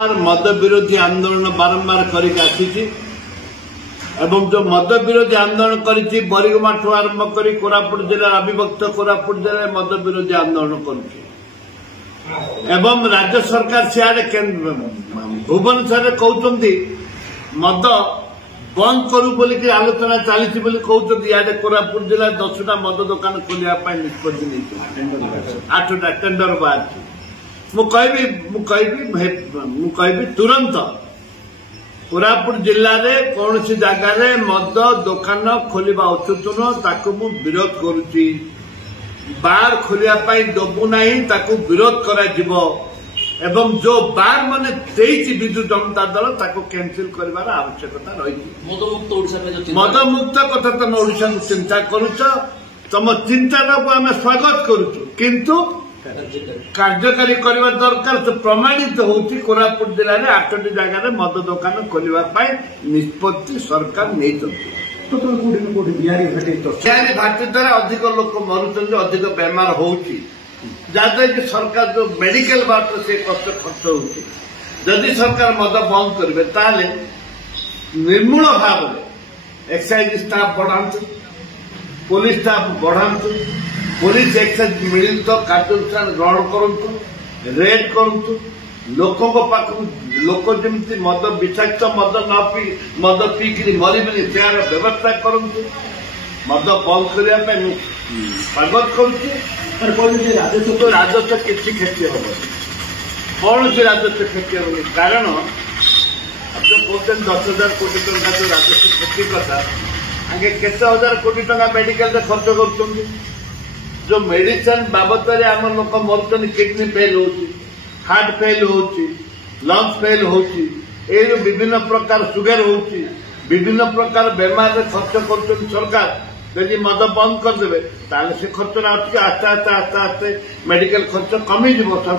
मद विरोधी आंदोलन बारंबार करके जो मद विरोधी आंदोलन करी बरिगुमा ठू आरंभ कर कोरापुट जिला अविभक्त कोरापुट जिले मद विरोधी आंदोलन कर राज्य सरकार सियाड़े भुवनेश्वर कहते मद बंद करू बोलिक आलोचना चली कहते इे कोरापुट जिला 10टा मद दुकान खोलिया निष्पत्ति नहीं 8टा टेंडर बाहर मुझे तुरंत कोरापुट जिले में कौन सी जगार मद दुकान खोलिबा उचित नुह विरोध करुच्ची बार खोलिया दबू ना विरोध करा एवं जो बार माने विजु जनता दल ताको कैंसिल कर आवश्यकता रही मदमुक्त कथा तुम ओडिशा को चिंता करुच तुम चिंताटा को आम स्वागत करुचु किंतु कार्यकारी करने दरकार तो प्रमाणित होती कोरापुट जिले में 8टी जगह मद दुकान खोलने निष्पत्ति सरकार नहीं घाटी द्वारा अधिक लोक मरुच अधिक बेमार होती जहाँद्वारा कि सरकार जो मेडिकल बाट से कष्ट खर्च होती जदि सरकार मद बंद करेंगे निर्मूल भाव में एक्साइज स्टाफ बढ़ातु पुलिस स्टाफ बढ़ातु पुलिस एक्साइज मिलित कार्यानुष्ठान ग्रहण करूँ रेड करूँ लोकों लोक जमी मद विषाक्त मद न पी मद पीकि मरबे त्यार व्यवस्था करूँ मद बंद करने स्वागत करुच्ची राजस्व किसी क्षति हम कौन सी राजस्व क्षति हम कारण जो कहते 10,000 कोटी टंका जो राजस्व क्षति कथा आगे केते हजार कोटी टंका मेडिकल खर्च कर जो मेडिसिन बाबद आम लोक मरुन किडनी फेल हो हार्ट फेल हो लंग्स फेल हो विभिन्न प्रकार सुगर हो विभिन्न प्रकार बेमार खर्च कर सरकार यदि मद बंद करदे से खर्च आस्ते आस्ते आस्ते आस्ते मेडिकल खर्च कमी